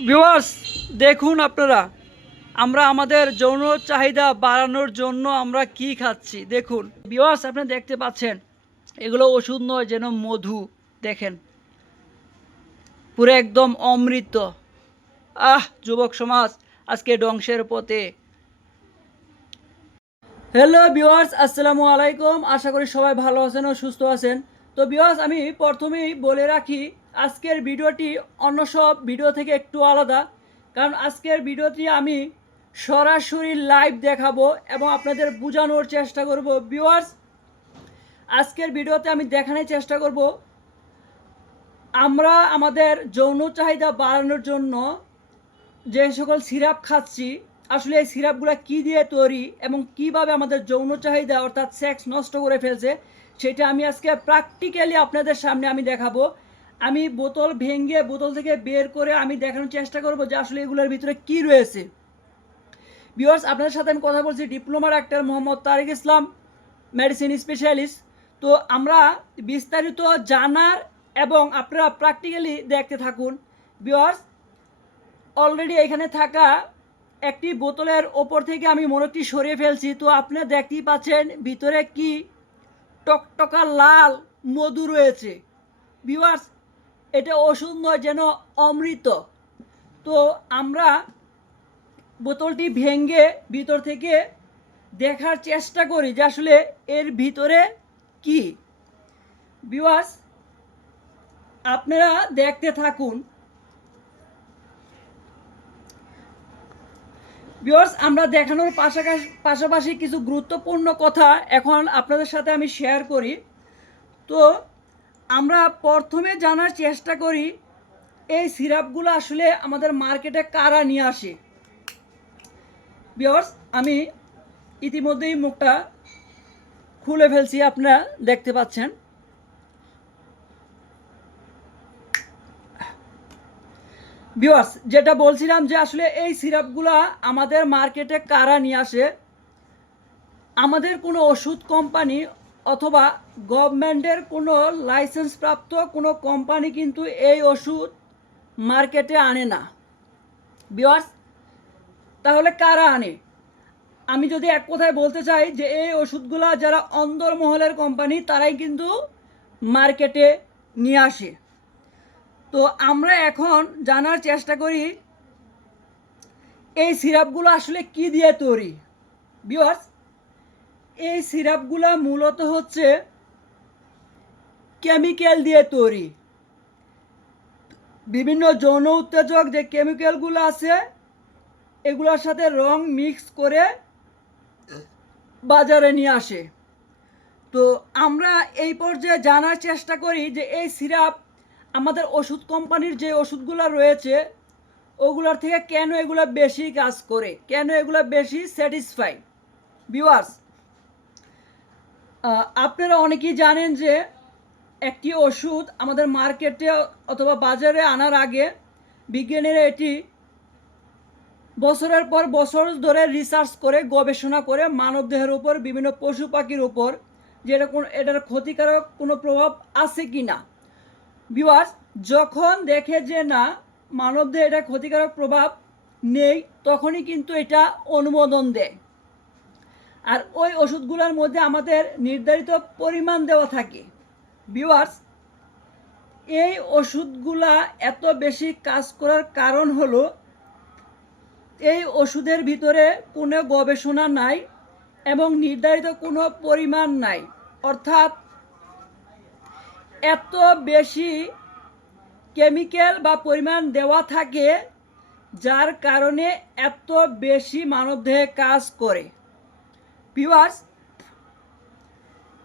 Viewers, দেখুন আপনারা, আমরা আমাদের যৌন চাহিদা বাড়ানোর জন্য আমরা কি খাচ্ছি দেখুন। ভিউয়ার্স, আপনি দেখতে পাচ্ছেন এগুলো ওষুধ নয়, যেন মধু। দেখেন, পুরো একদম অমৃত। যুবক সমাজ আজকে ধ্বংসের পথে। হ্যালো ভিউয়ার্স, আসসালামু আলাইকুম। আশা করি সবাই ভালো আছেন ও সুস্থ আছেন। তো ভিউয়ার্স, আমি প্রথমেই বলে রাখি, আজকের ভিডিওটি অন্য সব ভিডিও থেকে একটু আলাদা। কারণ আজকের ভিডিওটি আমি সরাসরি লাইভ দেখাবো এবং আপনাদের বোঝানোর চেষ্টা করব। ভিউয়ার্স, আজকের ভিডিওতে আমি দেখানোর চেষ্টা করব আমরা আমাদের যৌন চাহিদা বাড়ানোর জন্য যে সকল সিরাপ খাচ্ছি, আসলে এই সিরাপগুলো কী দিয়ে তৈরি এবং কিভাবে আমাদের যৌন চাহিদা অর্থাৎ সেক্স নষ্ট করে ফেলছে, সেটা আমি আজকে প্র্যাকটিক্যালি আপনাদের সামনে আমি দেখাবো। আমি বোতল ভেঙে বোতল থেকে বের করে আমি দেখানোর চেষ্টা করব যে আসলে এগুলোর ভিতরে কি রয়েছে। ভিউয়ার্স, আপনাদের সাথে আমি কথা বলছি ডিপ্লোমা ডাক্তার মোহাম্মদ তারিক ইসলাম, মেডিসিন স্পেশালিস্ট। তো আমরা বিস্তারিত জানার এবং আপনারা প্র্যাকটিক্যালি দেখতে থাকুন। ভিউয়ার্স, অলরেডি এখানে থাকা একটি বোতলের ওপর থেকে আমি মোড়কটি সরিয়ে ফেলছি। তো আপনারা দেখতেই পাচ্ছেন ভিতরে কি টকটকা লাল মধু রয়েছে। ভিউয়ার্স, এটা ওষুধ নয়, যেন অমৃত। তো আমরা বোতলটি ভেঙে ভিতর থেকে দেখার চেষ্টা করি যে আসলে এর ভিতরে কি। ভিউয়ার্স, আপনারা দেখতে থাকুন। ভিউয়ার্স, আমরা দেখানোর পাশাপাশি কিছু গুরুত্বপূর্ণ কথা এখন আপনাদের সাথে আমি শেয়ার করি। তো আমরা প্রথমে জানার চেষ্টা করি এই সিরাপগুলো আসলে আমাদের মার্কেটে কারা নিয়ে আসে। ভিউয়ার্স, আমি ইতিমধ্যেই মুখটা খুলে ফেলছি, আপনারা দেখতে পাচ্ছেন। ভিউয়ার্স, যেটা বলছিলাম যে আসলে এই সিরাপগুলো আমাদের মার্কেটে কারা নিয়ে আসে। আমাদের কোনো ওষুধ কোম্পানি অথবা গভর্নমেন্টের কোনো লাইসেন্সপ্রাপ্ত কোনো কোম্পানি কিন্তু এই ওষুধ মার্কেটে আনে না। ভিউয়ার্স, তাহলে কারা আনে? আমি যদি এক কথায় বলতে চাই যে এই ওষুধগুলো যারা অন্দরমহলের কোম্পানি, তারাই কিন্তু মার্কেটে নিয়ে আসে। তো আমরা এখন জানার চেষ্টা করি এই সিরাপগুলো আসলে কি দিয়ে তৈরি। ভিউয়ার্স, এই সিরাপগুলো মূলত হচ্ছে কেমিক্যাল দিয়ে তৈরি। বিভিন্ন যৌন উত্তেজক যে কেমিক্যালগুলো আছে, এগুলোর সাথে রং মিক্স করে বাজারে নিয়ে আসে। তো আমরা এই পর্যায়ে জানার চেষ্টা করি যে এই সিরাপ আমাদের ওষুধ কোম্পানির যে ওষুধগুলো রয়েছে ওগুলোর থেকে কেন এগুলো বেশি কাজ করে, কেন এগুলো বেশি স্যাটিসফাই। ভিউয়ার্স, আপনারা অনেকেই জানেন যে একটি ওষুধ আমাদের মার্কেটে অথবা বাজারে আনার আগে বিজ্ঞানীরা এটি বছরের পর বছর ধরে রিসার্চ করে গবেষণা করে মানবদেহের উপর বিভিন্ন পশু পাখির উপর যে এটার ক্ষতিকারক কোনো প্রভাব আছে কি না। ভিউয়ার্স, যখন দেখে যে না মানবদেহে এটা ক্ষতিকারক প্রভাব নেই, তখনই কিন্তু এটা অনুমোদন দেয়। আর ওই ওষুধগুলোর মধ্যে আমাদের নির্ধারিত পরিমাণ দেওয়া থাকে। ভিউয়ার্স, এই ওষুধগুলা এত বেশি কাজ করার কারণ হলো এই ওষুধের ভিতরে কোনো গবেষণা নাই এবং নির্ধারিত কোনো পরিমাণ নাই। অর্থাৎ এত বেশি কেমিক্যাল বা পরিমাণ দেওয়া থাকে যার কারণে এত বেশি মানবদেহে কাজ করে। ভিউয়ার্স,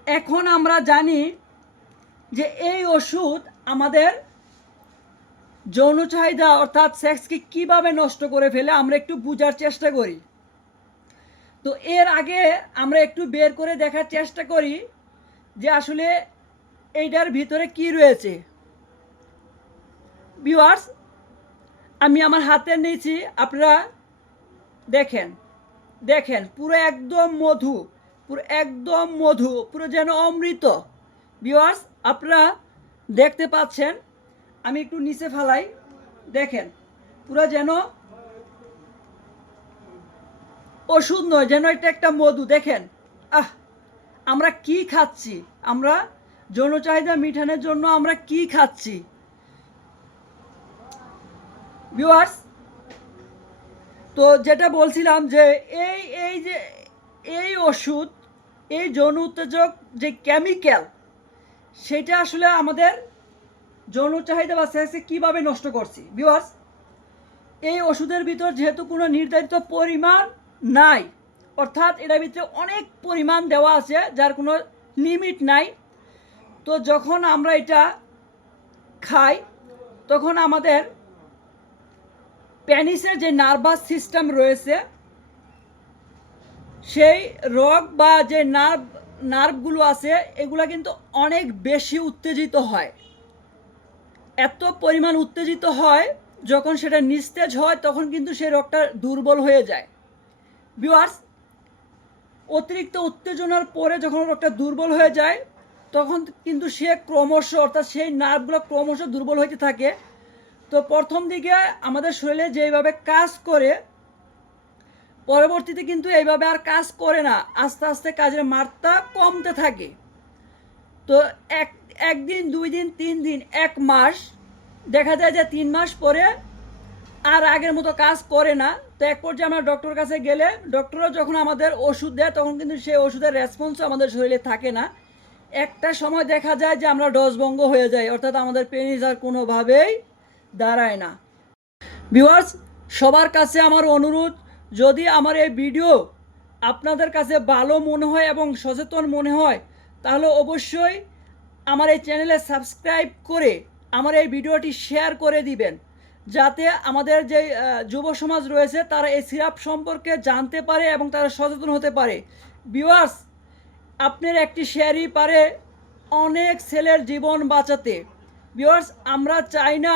এখন আমরা জানি যে এই ওষুধ আমাদের যৌন চাহিদা অর্থাৎ সেক্সকে কীভাবে নষ্ট করে ফেলে, আমরা একটু বোঝার চেষ্টা করি। তো এর আগে আমরা একটু বের করে দেখার চেষ্টা করি যে আসলে এইটার ভিতরে কি রয়েছে। ভিউয়ার্স, আমি আমার হাতে নিয়েছি, আপনারা দেখেন দেখেন পুরো একদম মধু, পুরো একদম মধু, পুরো যেন অমৃত। ভিউয়ার্স, আপনারা দেখতে পাচ্ছেন, আমি একটু নিচে ফেলাই, দেখেন পুরা যেন ওষুধ নয়, যেন এটা একটা মধু। দেখেন আমরা কি খাচ্ছি, আমরা যৌন চাহিদা মিটানোর জন্য আমরা কি খাচ্ছি ভিউয়ার্স। তো যেটা বলছিলাম যে এই যে এই ওষুধ, এই যৌন উত্তেজক যে কেমিক্যাল, সেটা আসলে আমাদের যৌন চাহিদা বা সেক্সে কীভাবে নষ্ট করছি ভিউয়ার্স। এই ওষুধের ভিতর যেহেতু কোনো নির্ধারিত পরিমাণ নাই, অর্থাৎ এটার ভিতরে অনেক পরিমাণ দেওয়া আছে যার কোনো লিমিট নাই। তো যখন আমরা এটা খাই তখন আমাদের পেনিসের যে নার্ভাস সিস্টেম রয়েছে, সেই রগ বা যে নার্ভগুলো আছে এগুলো কিন্তু অনেক বেশি উত্তেজিত হয়। এত পরিমাণ উত্তেজিত হয়, যখন সেটা নিস্তেজ হয় তখন কিন্তু সেই রগটা দুর্বল হয়ে যায় ভিউয়ার্স। অতিরিক্ত উত্তেজনার পরে যখন রগটা দুর্বল হয়ে যায় তখন কিন্তু সে ক্রমশ, অর্থাৎ সেই নার্ভগুলো ক্রমশ দুর্বল হতে থাকে। তো প্রথম দিকে আমাদের শরীরে যেভাবে কাজ করে, পরবর্তীতে কিন্তু এইভাবে আর কাজ করে না, আস্তে আস্তে কাজের মাত্রা কমতে থাকে। তো একদিন, 2 দিন, 3 দিন, 1 মাস, দেখা যায় যে 3 মাস পরে আর আগের মতো কাজ করে না। তো এক পর্যায়ে আমরা ডক্টরের কাছে গেলে ডক্টরও যখন আমাদের ওষুধ দেয় তখন কিন্তু সেই ওষুধের রেসপন্সও আমাদের শরীরে থাকে না। একটা সময় দেখা যায় যে আমরা ডসভঙ্গ হয়ে যাই, অর্থাৎ আমাদের পেনিস আর কোনোভাবেই দাঁড়ায় না ভিউয়ার্স। সবার কাছে আমার অনুরোধ, যদি আমার এই ভিডিও আপনাদের কাছে ভালো মনে হয় এবং সচেতন মনে হয়, তাহলে অবশ্যই আমার এই চ্যানেলে সাবস্ক্রাইব করে আমার এই ভিডিওটি শেয়ার করে দিবেন, যাতে আমাদের যে যুব সমাজ রয়েছে তারা এই সিরাপ সম্পর্কে জানতে পারে এবং তারা সচেতন হতে পারে ভিউয়ার্স। আপনার একটি শেয়ারই পারে অনেক ছেলের জীবন বাঁচাতে ভিউয়ার্স। আমরা চাই না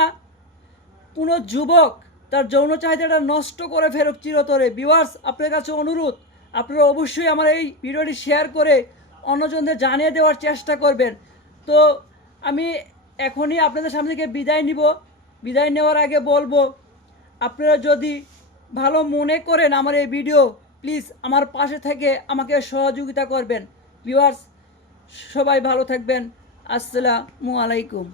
কোনো যুবক তার যৌন চাহিদাটা নষ্ট করে ফেরুক চিরতরে ভিউয়ার্স। আপনার কাছে অনুরোধ, আপনারা অবশ্যই আমার এই ভিডিওটি শেয়ার করে অন্যজনদের জানিয়ে দেওয়ার চেষ্টা করবেন। তো আমি এখনই আপনাদের সামনে থেকে বিদায় নিব। বিদায় নেওয়ার আগে বলবো, আপনারা যদি ভালো মনে করেন আমার এই ভিডিও, প্লিজ আমার পাশে থেকে আমাকে সহযোগিতা করবেন ভিউয়ার্স। সবাই ভালো থাকবেন। আসসালামু আলাইকুম।